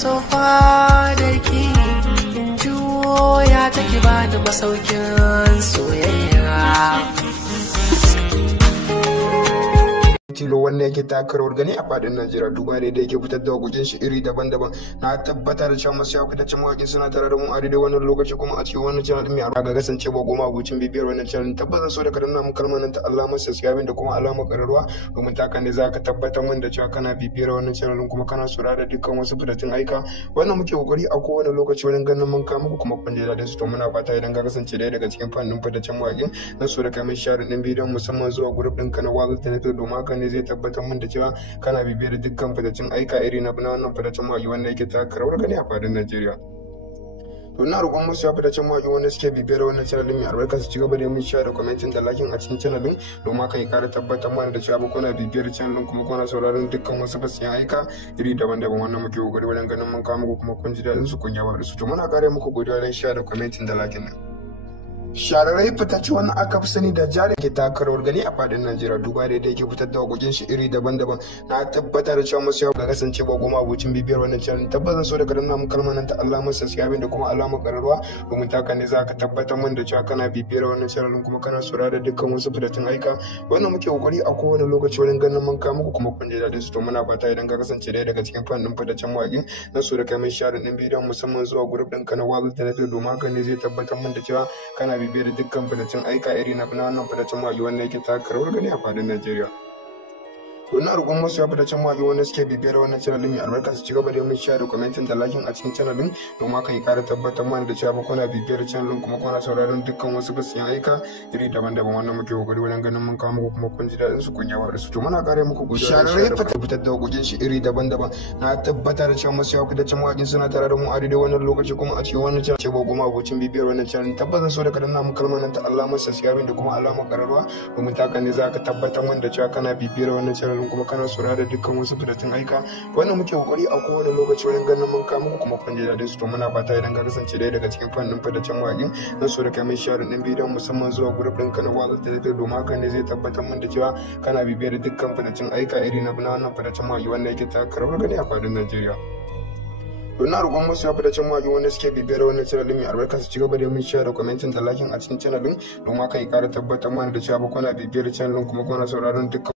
sofa da ki in juya take bani masaukin soyayya. Tilo wanda yake taka rawar gani a fadin Najeriya duba da yake fitar da wakokin shi iri daban-daban. Na tabbata da cewa masu yawa fitaccen mawaƙi suna tare da mu a daidai wannan lokaci kuma a cikin wannan channel mai arba ga kasancewa goma abucin bibiyar wannan channel tabbata so da ka danna mu kalmar nan ta alamar subscribe da kuma alamar ƙararrawa domin ta kan ne za ka tabbatar min da cewa kana bibiyar wannan channel kuma kana saurara da dukkan wasu fitattun aika wannan muke kokari a kowane lokaci wajen ganin mun kawo muku kuma kun ji daɗin su to muna fata idan ka kasance ɗaya daga cikin fannin fitaccen mawaƙin na so da kai mai share ɗin bidiyon musamman zuwa group ɗinka na Wazir Telegram domin haka ne zai tabbatar min da cewa kana bibiyar dukkan fitaccen aika iri na wannan fitaccen mawaƙi wanda yake taka rawar gani a fadin Najeriya. To ina roƙon musu ya fitaccen mawaƙi wanda suke bibiyar wannan channel mai albarka su ci gaba da yin share da commenting da liking a cikin channel din domin haka ya ƙara tabbatar mana da cewa kuna bibiyar channel din kuma kuna sauraron dukkan wasu fasiyan aika iri daban-daban wannan muke kokari wajen ganin mun kawo muku kuma kun ji daɗin su kun yaba da su to muna ƙara muku godiya wajen share da commenting da liking din. Shararrai fitacce wannan aka fi sani da jari ke taka rawar gani a fadin Najeriya duba da yake fitar da wakokin shi iri daban-daban. Na tabbata da cewa masu yawa ga kasancewa goma abucin bibiyar wannan channel tabbatan so da ka danna mu kalmar nan ta alamar subscribe da kuma alamar ƙararrawa domin ta kan ne za ka tabbatar min da cewa kana bibiyar wannan channel kuma kana saurara da dukkan wasu fitattun aika wannan muke kokari a kowane lokaci wajen ganin mun kawo muku kuma kun ji daɗin su to muna fata idan ka kasance ɗaya daga cikin fannin fitaccen mawaƙi na so da kai mai share ɗin bidiyon musamman zuwa group ɗinka na Wazir Telegram domin haka ne zai tabbatar min da cewa kana bibiyar dukkan fitaccen aika iri na wannan fitaccen mawaƙi wanda yake taka rawar gani a fadin Najeriya. Wannan roƙon masu ya fitaccen mawaƙi wanda suke bibiyar wannan channel mai albarka su ci gaba da yin share da commenting da liking a cikin channel din domin haka ya ƙara tabbatar mana da cewa kuna bibiyar channel kuma kuna sauraron dukkan wasu fasiyan aika iri daban-daban wannan muke kokari wajen ganin mun kawo muku kuma kun ji daɗin su kun yawa da su to muna ƙara muku godiya da fitar da wakokin shi iri daban-daban. Na tabbata da cewa masu ya fitaccen mawaƙi suna tare da mu a daidai wannan lokaci kuma a cikin wannan channel cewa goma abocin bibiyar wannan channel tabbata so da ka danna mu kalmar nan ta alamar subscribe da kuma alamar ƙararrawa domin ta kan ne za ka tabbatar min da cewa kana bibiyar wannan channel kuma kana saurara da dukkan wasu fitattun aika wannan muke kokari a kowane lokaci wajen ganin mun kawo muku kuma kun ji daɗin su to muna fata idan ka kasance ɗaya daga cikin fannin fitaccen mawaƙin na so da kai mai share ɗin bidiyon musamman zuwa group ɗinka na Wazir Telegram domin haka ne zai tabbatar min da cewa kana bibiyar dukkan fitaccen aika iri na wannan fitaccen mawaƙi wanda yake taka rawar gani a fadin Najeriya. Ina roƙon masu ya fitaccen mawaƙi wanda suke bibiyar wannan channel mai albarka su ci gaba da yin share da commenting da liking a cikin channel din domin haka ya ƙara tabbatar mana da cewa kuna bibiyar channel kuma kuna sauraron dukkan